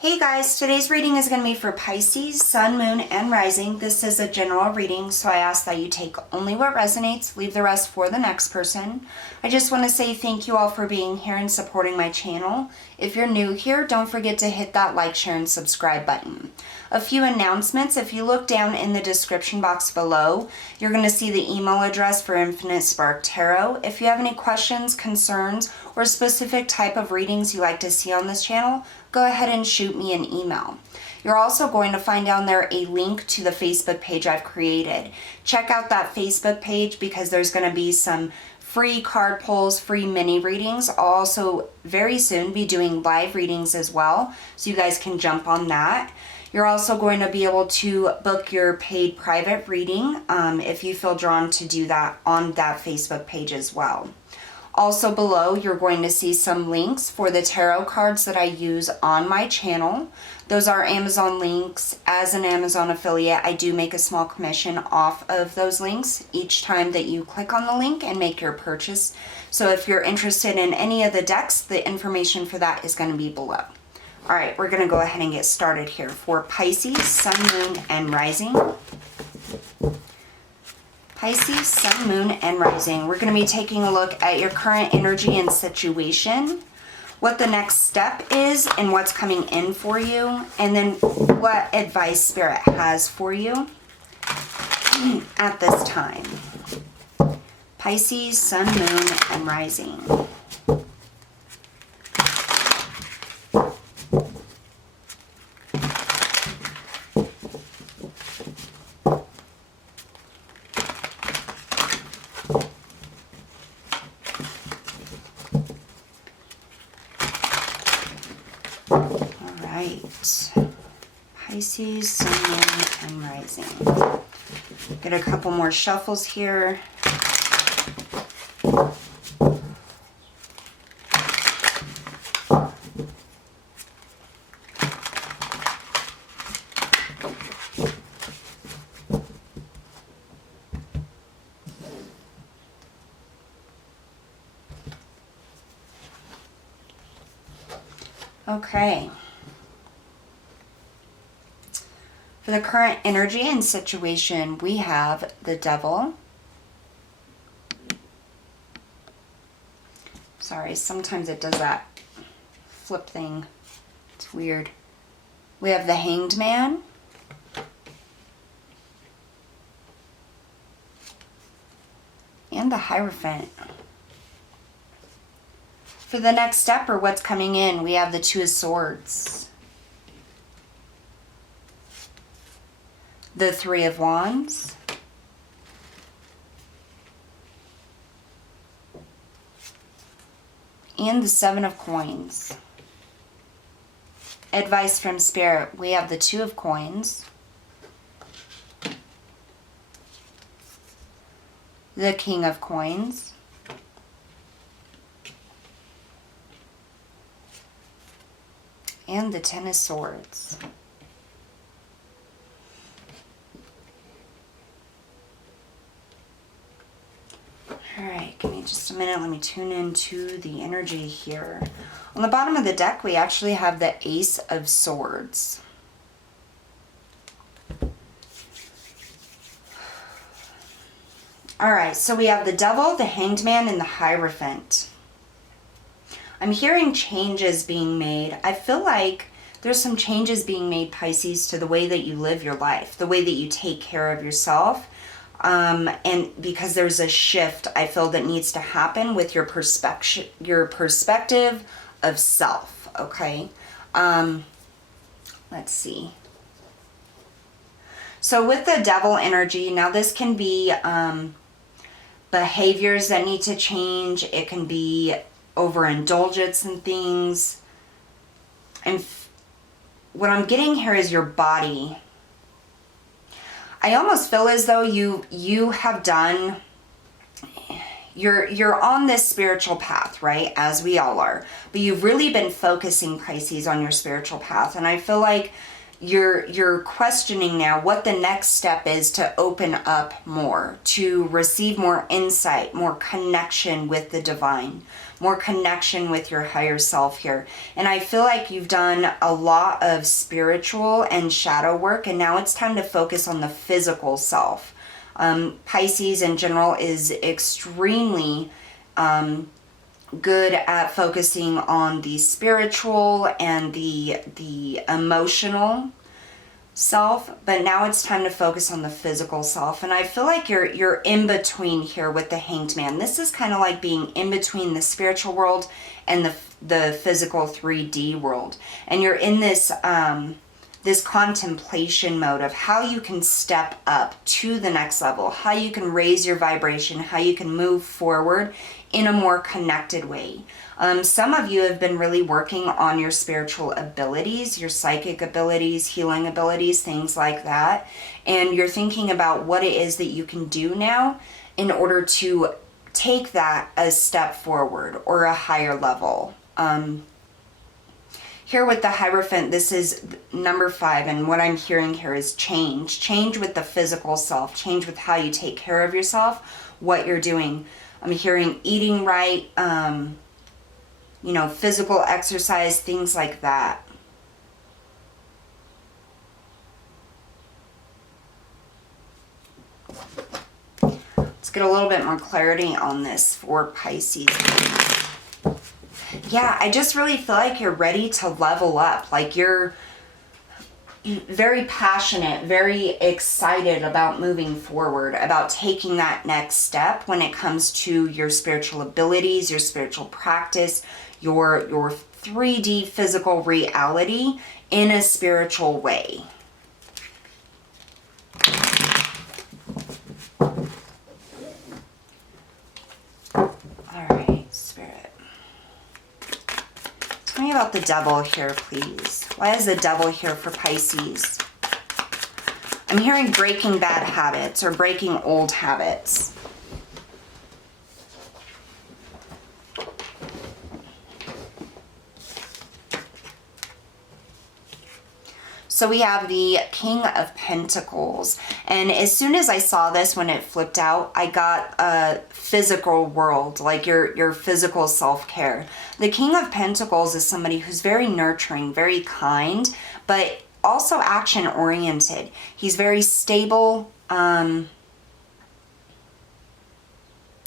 Hey guys, today's reading is going to be for Pisces, Sun, Moon, and Rising. This is a general reading, so I ask that you take only what resonates, leave the rest for the next person. I just want to say thank you all for being here and supporting my channel. If you're new here, don't forget to hit that like, share, and subscribe button. A few announcements. If you look down in the description box below, you're going to see the email address for Infinite Spark Tarot. If you have any questions, concerns, or specific type of readings you like to see on this channel, go ahead and shoot me an email. You're also going to find down there a link to the Facebook page I've created. Check out that Facebook page because there's going to be some free card pulls, free mini readings. I'll also very soon be doing live readings as well, so you guys can jump on that. You're also going to be able to book your paid private reading if you feel drawn to do that on that Facebook page as well. Also below, you're going to see some links for the tarot cards that I use on my channel. Those are Amazon links. As an Amazon affiliate, I do make a small commission off of those links each time that you click on the link and make your purchase. So if you're interested in any of the decks, the information for that is going to be below. All right, we're going to go ahead and get started here for Pisces, Sun, Moon, and Rising. Pisces, Sun, Moon, and Rising. We're going to be taking a look at your current energy and situation, what the next step is and what's coming in for you, and then what advice Spirit has for you at this time. Pisces, Sun, Moon, and Rising. Pisces, Sun, Moon, and Rising. Get a couple more shuffles here. Okay. For the current energy and situation, we have the Devil. Sorry, sometimes it does that flip thing. It's weird. We have the Hanged Man. And the Hierophant. For the next step, or what's coming in, we have the Two of Swords. The Three of Wands. And the Seven of Coins. Advice from Spirit. We have the Two of Coins. The King of Coins. And the Ten of Swords. Alright, give me just a minute. Let me tune into the energy here. On the bottom of the deck, we actually have the Ace of Swords. Alright, so we have the Devil, the Hanged Man, and the Hierophant. I'm hearing changes being made. I feel like there's some changes being made, Pisces, to the way that you live your life, the way that you take care of yourself. And because there's a shift, I feel, that needs to happen with your perspective of self, okay? Let's see. So with the Devil energy, now this can be behaviors that need to change. It can be overindulgence in things. And what I'm getting here is your body. I almost feel as though you have done, you're on this spiritual path, right? As we all are. But you've really been focusing, Pisces, on your spiritual path. And I feel like you're questioning now what the next step is to open up more, to receive more insight, more connection with the divine, more connection with your higher self here. And I feel like you've done a lot of spiritual and shadow work, and now it's time to focus on the physical self. Pisces in general is extremely good at focusing on the spiritual and the emotional self, but now it's time to focus on the physical self. And I feel like you're in between here with the Hanged Man. This is kind of like being in between the spiritual world and the physical 3D world, and you're in this this contemplation mode of how you can step up to the next level, how you can raise your vibration, how you can move forward in a more connected way. Some of you have been really working on your spiritual abilities, your psychic abilities, healing abilities, things like that. And you're thinking about what it is that you can do now in order to take that a step forward or a higher level. Here with the Hierophant, this is number 5, and what I'm hearing here is change. Change with the physical self, change with how you take care of yourself, what you're doing. I'm hearing eating right, you know, physical exercise, things like that. Let's get a little bit more clarity on this for Pisces. Yeah, I just really feel like you're ready to level up. Like you're very passionate, very excited about moving forward, about taking that next step when it comes to your spiritual abilities, your spiritual practice, your 3D physical reality in a spiritual way. All right, Spirit. Tell me about the Devil here, please. Why is the Devil here for Pisces? I'm hearing breaking bad habits or breaking old habits. So we have the King of Pentacles. And as soon as I saw this, when it flipped out, I got a physical world, like your physical self-care. The King of Pentacles is somebody who's very nurturing, very kind, but also action-oriented. He's very stable and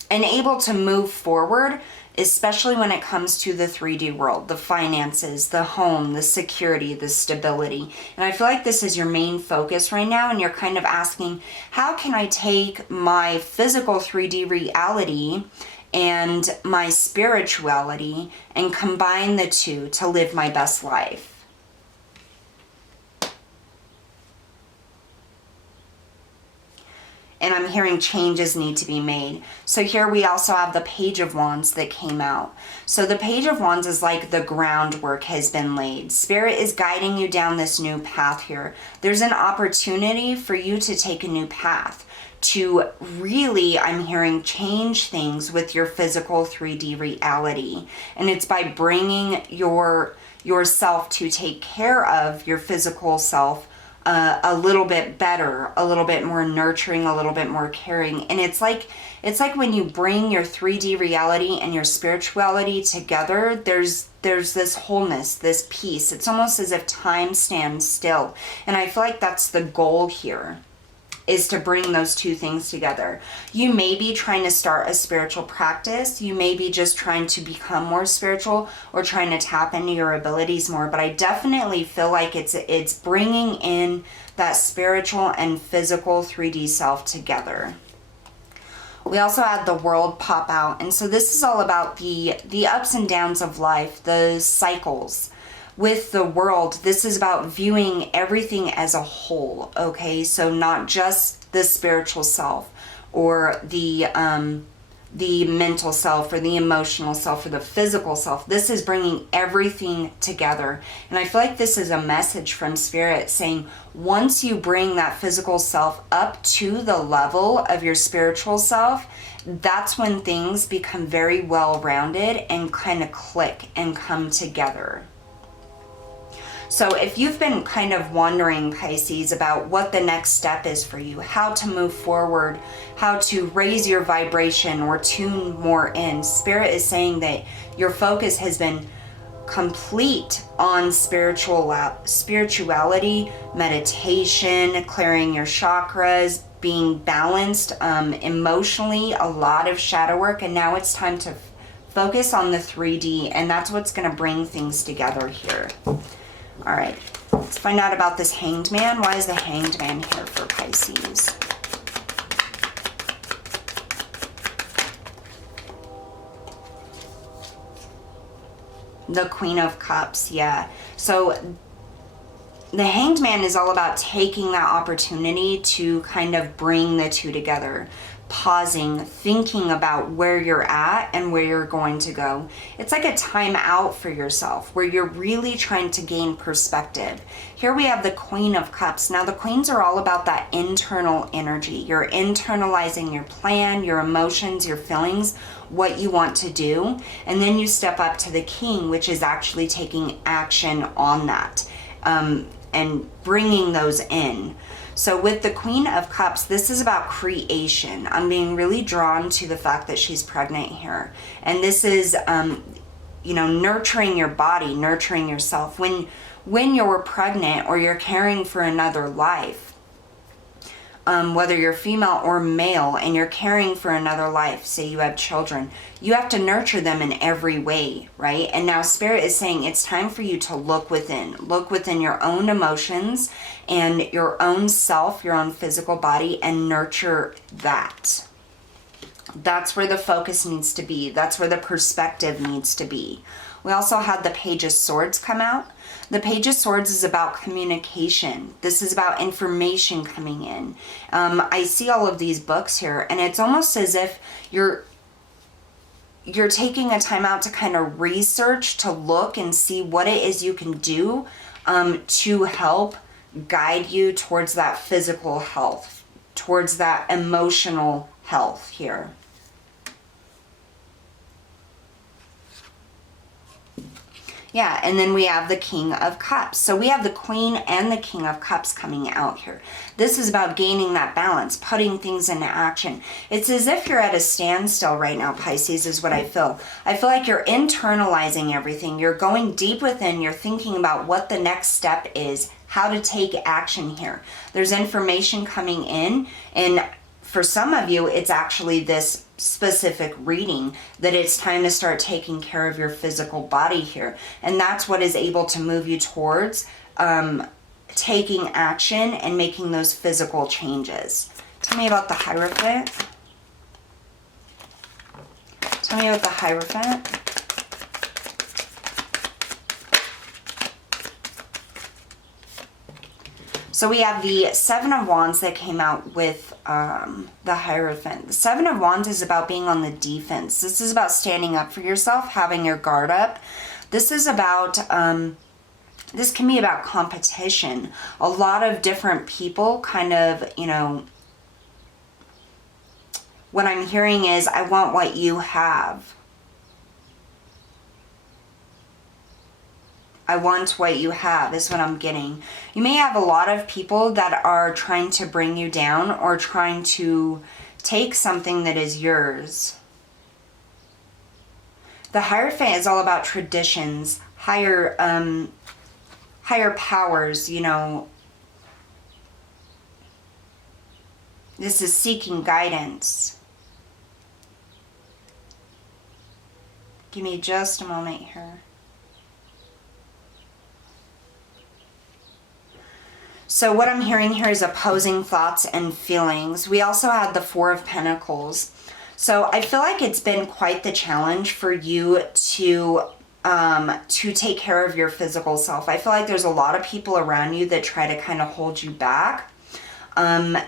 able to move forward, especially when it comes to the 3D world, the finances, the home, the security, the stability. And I feel like this is your main focus right now, and you're kind of asking, how can I take my physical 3D reality and my spirituality and combine the two to live my best life? And I'm hearing changes need to be made. So here we also have the Page of Wands that came out. So the Page of Wands is like the groundwork has been laid. Spirit is guiding you down this new path here. There's an opportunity for you to take a new path, to really, I'm hearing, change things with your physical 3D reality. And it's by bringing yourself to take care of your physical self a little bit better, a little bit more nurturing, a little bit more caring. And it's like when you bring your 3D reality and your spirituality together, there's this wholeness, this peace. It's almost as if time stands still. And I feel like that's the goal here, is to bring those two things together. You may be trying to start a spiritual practice. You may be just trying to become more spiritual or trying to tap into your abilities more. But I definitely feel like it's bringing in that spiritual and physical 3D self together. We also had the World pop out. And so this is all about the ups and downs of life, the cycles. With the World, this is about viewing everything as a whole, okay? So not just the spiritual self or the mental self or the emotional self or the physical self. This is bringing everything together. And I feel like this is a message from Spirit saying, once you bring that physical self up to the level of your spiritual self, that's when things become very well-rounded and kind of click and come together. So if you've been kind of wondering, Pisces, about what the next step is for you, how to move forward, how to raise your vibration or tune more in, Spirit is saying that your focus has been complete on spirituality, meditation, clearing your chakras, being balanced emotionally, a lot of shadow work, and now it's time to focus on the 3D, and that's what's going to bring things together here. All right, let's find out about this Hanged Man. Why is the Hanged Man here for Pisces? The Queen of Cups, yeah. So the Hanged Man is all about taking that opportunity to kind of bring the two together. Pausing, thinking about where you're at and where you're going to go. It's like a time out for yourself where you're really trying to gain perspective. Here we have the Queen of Cups. Now the Queens are all about that internal energy. You're internalizing your plan, your emotions, your feelings, what you want to do. And then you step up to the King, which is actually taking action on that and bringing those in. So with the Queen of Cups, this is about creation. I'm being really drawn to the fact that she's pregnant here. And this is, you know, nurturing your body, nurturing yourself. When you're pregnant or you're caring for another life, whether you're female or male and you're caring for another life, say you have children, you have to nurture them in every way, right? And now Spirit is saying it's time for you to look within your own emotions and your own self, your own physical body, and nurture that. That's where the focus needs to be. That's where the perspective needs to be. We also had the Page of Swords come out. The Page of Swords is about communication. This is about information coming in. I see all of these books here, and it's almost as if you're taking a time out to kind of research, to look and see what it is you can do to help guide you towards that physical health, towards that emotional health here. Yeah, and then we have the King of Cups. So we have the Queen and the King of Cups coming out here. This is about gaining that balance, putting things into action. It's as if you're at a standstill right now, Pisces, is what I feel. I feel like you're internalizing everything. You're going deep within. You're thinking about what the next step is, how to take action here. There's information coming in, and for some of you, it's actually this specific reading that it's time to start taking care of your physical body here. And that's what is able to move you towards taking action and making those physical changes. Tell me about the Hierophant. Tell me about the Hierophant. So we have the Seven of Wands that came out with the Hierophant. The Seven of Wands is about being on the defense. This is about standing up for yourself, having your guard up. This is about, this can be about competition. A lot of different people kind of, you know, what I'm hearing is, I want what you have. I want what you have is what I'm getting. You may have a lot of people that are trying to bring you down or trying to take something that is yours. The Hierophant is all about traditions, higher powers, you know. This is seeking guidance. Give me just a moment here. So what I'm hearing here is opposing thoughts and feelings. We also had the Four of Pentacles. So I feel like it's been quite the challenge for you to take care of your physical self. I feel like there's a lot of people around you that try to kind of hold you back. I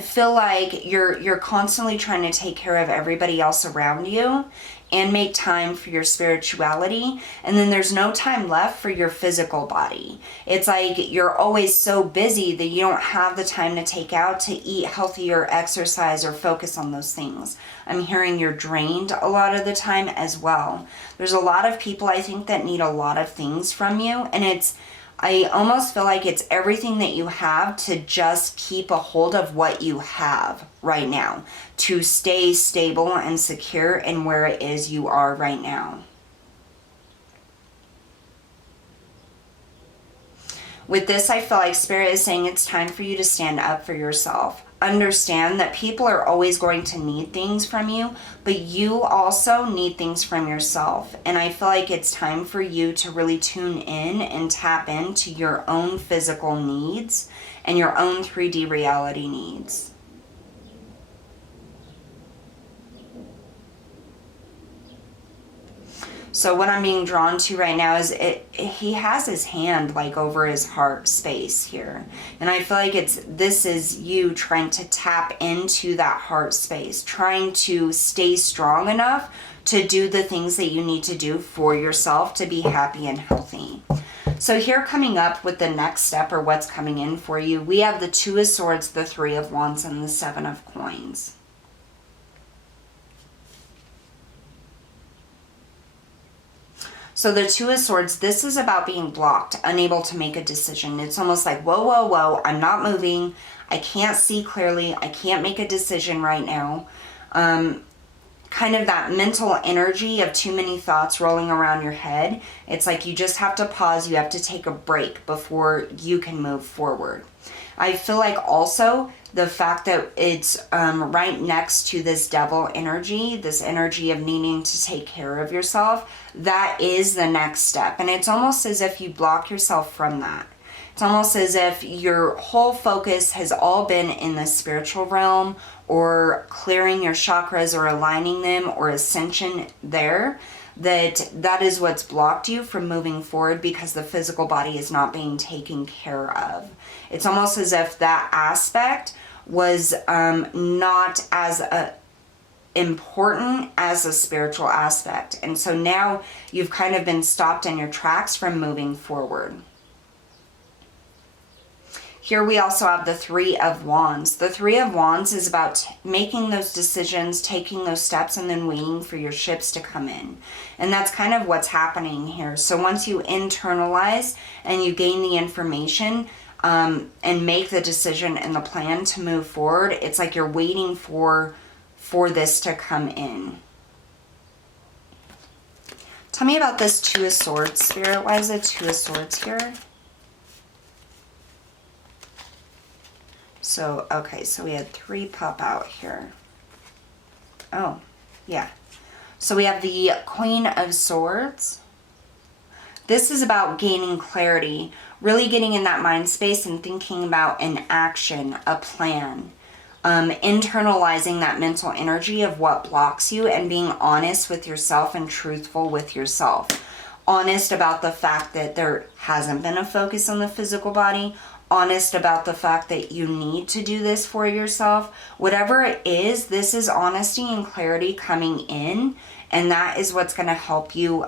feel like you're constantly trying to take care of everybody else around you, and make time for your spirituality. And then there's no time left for your physical body. It's like you're always so busy that you don't have the time to take out to eat healthy or exercise or focus on those things. I'm hearing you're drained a lot of the time as well. There's a lot of people, I think, that need a lot of things from you. And I almost feel like it's everything that you have to just keep a hold of what you have right now, to stay stable and secure in where it is you are right now. With this, I feel like Spirit is saying it's time for you to stand up for yourself. Understand that people are always going to need things from you, but you also need things from yourself. And I feel like it's time for you to really tune in and tap into your own physical needs and your own 3D reality needs. So what I'm being drawn to right now is he has his hand like over his heart space here. And I feel like this is you trying to tap into that heart space, trying to stay strong enough to do the things that you need to do for yourself to be happy and healthy. So here coming up with the next step, or what's coming in for you, we have the Two of Swords, the Three of Wands, and the Seven of Coins. So the Two of Swords, this is about being blocked, unable to make a decision. It's almost like, whoa, whoa, whoa, I'm not moving. I can't see clearly. I can't make a decision right now. Kind of that mental energy of too many thoughts rolling around your head. It's like you just have to pause. You have to take a break before you can move forward. I feel like also the fact that it's right next to this devil energy, this energy of needing to take care of yourself, that is the next step. And it's almost as if you block yourself from that. It's almost as if your whole focus has all been in the spiritual realm, or clearing your chakras or aligning them, or ascension there. That is what's blocked you from moving forward, because the physical body is not being taken care of. It's almost as if that aspect was not as important as a spiritual aspect. And so now you've kind of been stopped in your tracks from moving forward. Here we also have the Three of Wands. The Three of Wands is about making those decisions, taking those steps, and then waiting for your ships to come in. And that's kind of what's happening here. So once you internalize and you gain the information and make the decision and the plan to move forward, it's like you're waiting for this to come in. Tell me about this Two of Swords, Spirit. Why is it Two of Swords here? So, okay, so we had three pop out here. Oh, yeah. So we have the Queen of Swords. This is about gaining clarity, really getting in that mind space and thinking about an action, a plan. Internalizing that mental energy of what blocks you and being honest with yourself and truthful with yourself. Honest about the fact that there hasn't been a focus on the physical body. Honest about the fact that you need to do this for yourself. Whatever it is, this is honesty and clarity coming in, and that is what's going to help you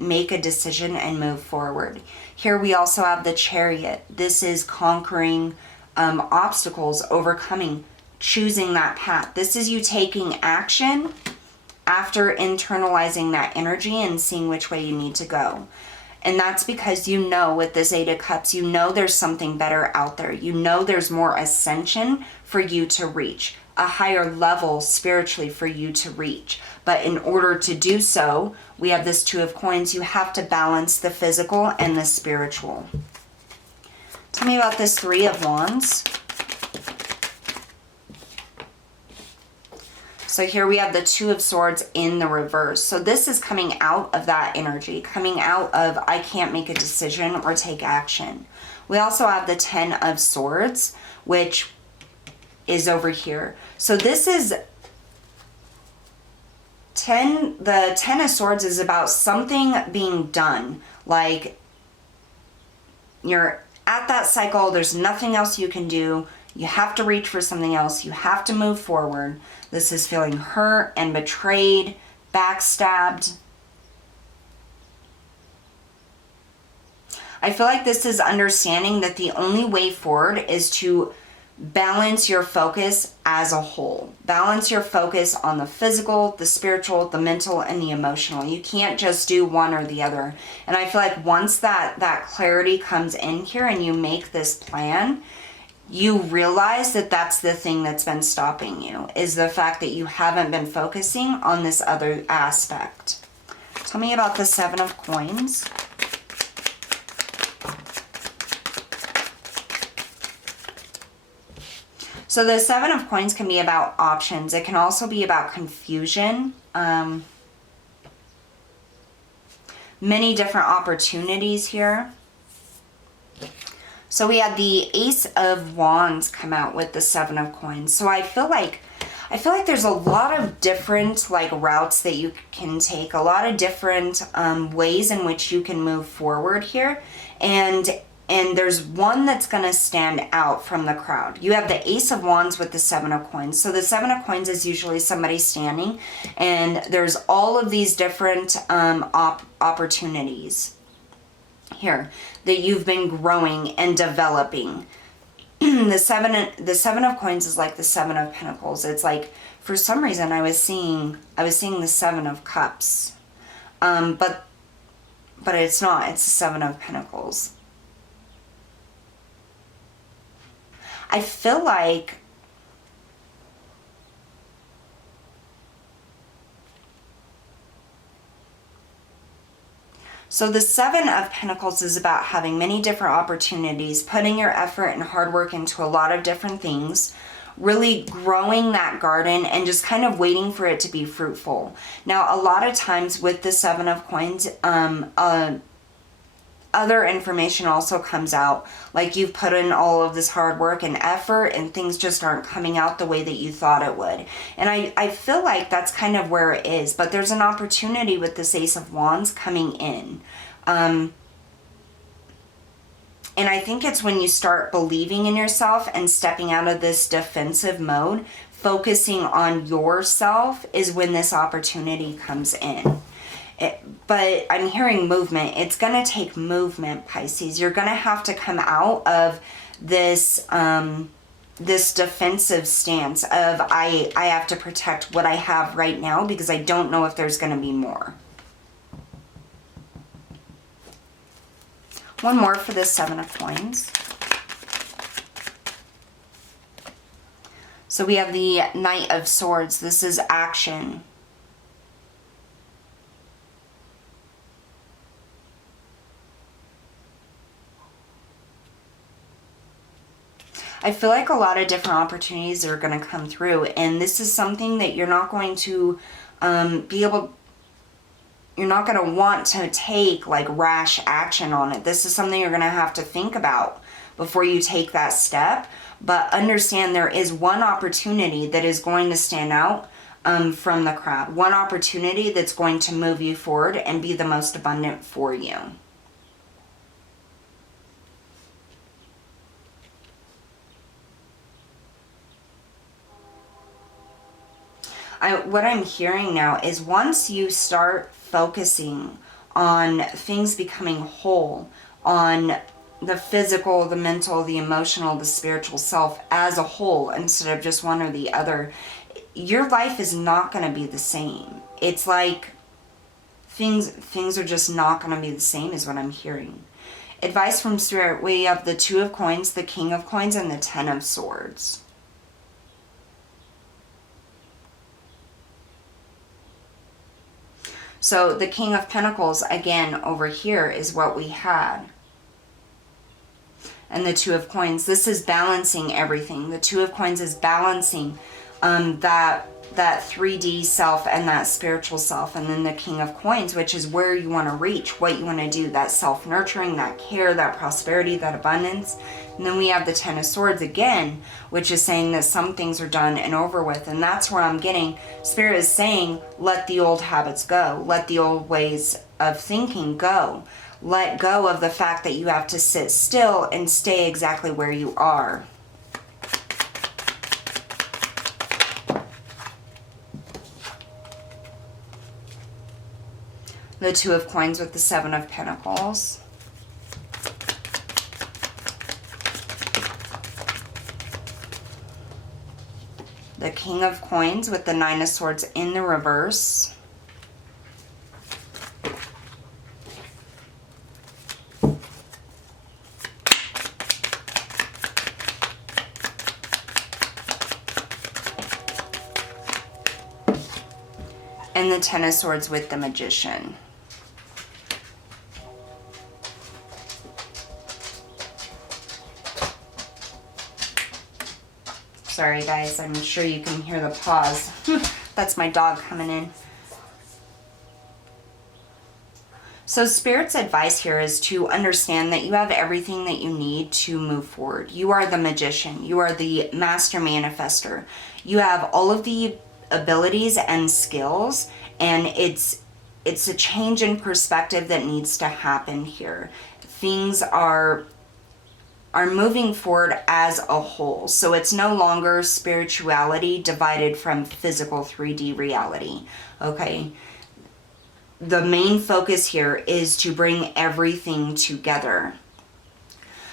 make a decision and move forward. Here we also have the Chariot. This is conquering obstacles, overcoming, choosing that path. This is you taking action after internalizing that energy and seeing which way you need to go. And that's because you know with this Eight of Cups, you know there's something better out there. You know there's more ascension for you to reach, a higher level spiritually for you to reach. But in order to do so, we have this Two of Coins. You have to balance the physical and the spiritual. Tell me about this Three of Wands. So here we have the Two of Swords in the reverse. So this is coming out of that energy, coming out of I can't make a decision or take action. We also have the Ten of Swords, which is over here. So this is the Ten of Swords is about something being done. Like you're at that cycle, there's nothing else you can do. You have to reach for something else. You have to move forward. This is feeling hurt and betrayed, backstabbed. I feel like this is understanding that the only way forward is to balance your focus as a whole. Balance your focus on the physical, the spiritual, the mental, and the emotional. You can't just do one or the other. And I feel like once that clarity comes in here and you make this plan, you realize that that's the thing that's been stopping you, is the fact that you haven't been focusing on this other aspect. Tell me about the Seven of Coins. So the Seven of Coins can be about options. It can also be about confusion. Many different opportunities here. So we had the Ace of Wands come out with the Seven of Coins. So I feel like there's a lot of different like routes that you can take, a lot of different ways in which you can move forward here. And there's one that's going to stand out from the crowd. You have the Ace of Wands with the Seven of Coins. So the Seven of Coins is usually somebody standing, and there's all of these different opportunities here that you've been growing and developing. The Seven of Coins is like the Seven of Pentacles. It's like, for some reason I was seeing the Seven of Cups, but it's not. It's the Seven of Pentacles. I feel like so the Seven of Pentacles is about having many different opportunities, putting your effort and hard work into a lot of different things, really growing that garden and just kind of waiting for it to be fruitful. Now, a lot of times with the Seven of Coins, other information also comes out, like you've put in all of this hard work and effort and things just aren't coming out the way that you thought it would. And I feel like that's kind of where it is, but there's an opportunity with this Ace of Wands coming in. And I think it's when you start believing in yourself and stepping out of this defensive mode, focusing on yourself, is when this opportunity comes in. But I'm hearing movement. It's going to take movement, Pisces. You're going to have to come out of this this defensive stance of I have to protect what I have right now because I don't know if there's going to be more. One more for this Seven of Coins. So we have the Knight of Swords. This is action. I feel like a lot of different opportunities are going to come through, and this is something that you're not going to you're not going to want to take like rash action on it. This is something you're going to have to think about before you take that step, but understand there is one opportunity that is going to stand out from the crowd. One opportunity that's going to move you forward and be the most abundant for you. What I'm hearing now is once you start focusing on things becoming whole, on the physical, the mental, the emotional, the spiritual self as a whole instead of just one or the other, your life is not going to be the same. It's like things are just not going to be the same is what I'm hearing. Advice from Spirit, we have the Two of Coins, the King of Coins, and the Ten of Swords. So the King of Pentacles, again, over here is what we had. And the Two of Coins, this is balancing everything. The Two of Coins is balancing that 3D self and that spiritual self. And then the King of Coins, which is where you want to reach, what you want to do, that self-nurturing, that care, that prosperity, that abundance. And then we have the Ten of Swords again, which is saying that some things are done and over with. And that's where I'm getting, Spirit is saying, let the old habits go. Let the old ways of thinking go. Let go of the fact that you have to sit still and stay exactly where you are. The Two of Coins with the Seven of Pentacles. The King of Coins with the Nine of Swords in the reverse. And the Ten of Swords with the Magician. Sorry guys, I'm sure you can hear the pause. That's my dog coming in. So Spirit's advice here is to understand that you have everything that you need to move forward. You are the magician. You are the master manifester. You have all of the abilities and skills, and it's a change in perspective that needs to happen here. Things are moving forward as a whole. So it's no longer spirituality divided from physical 3D reality. Okay? The main focus here is to bring everything together.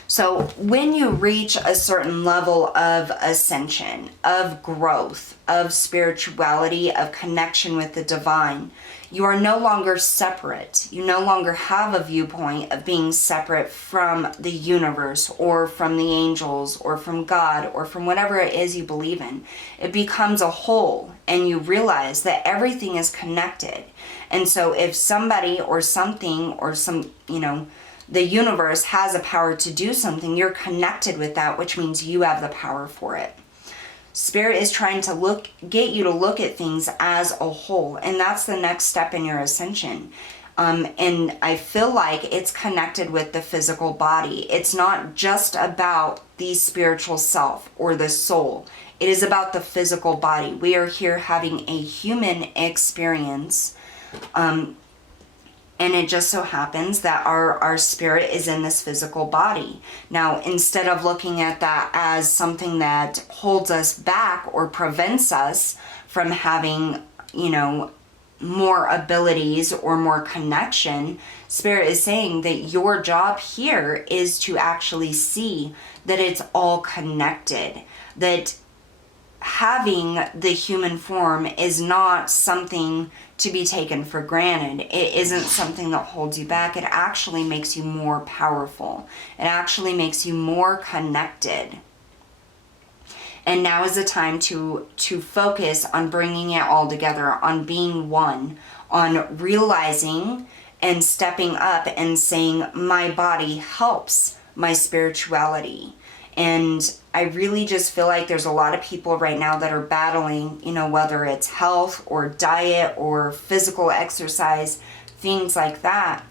So when you reach a certain level of ascension, of growth, of spirituality, of connection with the divine, you are no longer separate. You no longer have a viewpoint of being separate from the universe or from the angels or from God or from whatever it is you believe in. It becomes a whole, and you realize that everything is connected. And so if somebody or something or the universe has a power to do something, you're connected with that, which means you have the power for it. Spirit is trying to get you to look at things as a whole, and that's the next step in your ascension. And I feel like it's connected with the physical body. It's not just about the spiritual self or the soul. It is about the physical body. We are here having a human experience, and it just so happens that our spirit is in this physical body. Now, instead of looking at that as something that holds us back or prevents us from having, more abilities or more connection, Spirit is saying that your job here is to actually see that it's all connected, that having the human form is not something to be taken for granted. It isn't something that holds you back. It actually makes you more powerful. It actually makes you more connected. And now is the time to focus on bringing it all together, on being one, on realizing and stepping up and saying, my body helps my spirituality. And I really just feel like there's a lot of people right now that are battling, whether it's health or diet or physical exercise, things like that,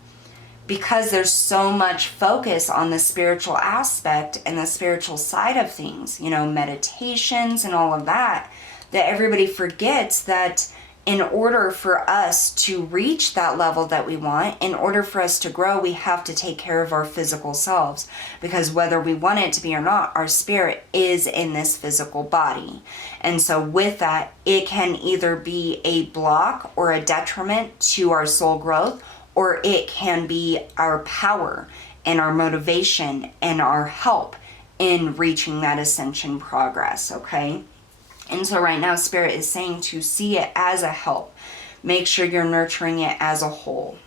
because there's so much focus on the spiritual aspect and the spiritual side of things, meditations and all of that, that everybody forgets that in order for us to reach that level that we want, in order for us to grow, we have to take care of our physical selves. Because whether we want it to be or not, our spirit is in this physical body. And so with that, it can either be a block or a detriment to our soul growth, or it can be our power and our motivation and our help in reaching that ascension progress, okay? And so right now, Spirit is saying to see it as a help. Make sure you're nurturing it as a whole.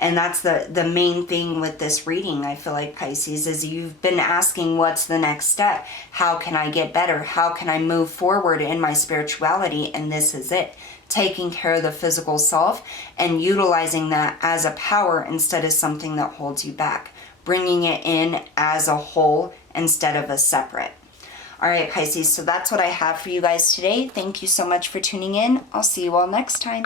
And that's the main thing with this reading, I feel like, Pisces, is you've been asking, what's the next step? How can I get better? How can I move forward in my spirituality? And this is it. Taking care of the physical self and utilizing that as a power instead of something that holds you back. Bringing it in as a whole instead of a separate. All right, Pisces, so that's what I have for you guys today. Thank you so much for tuning in. I'll see you all next time.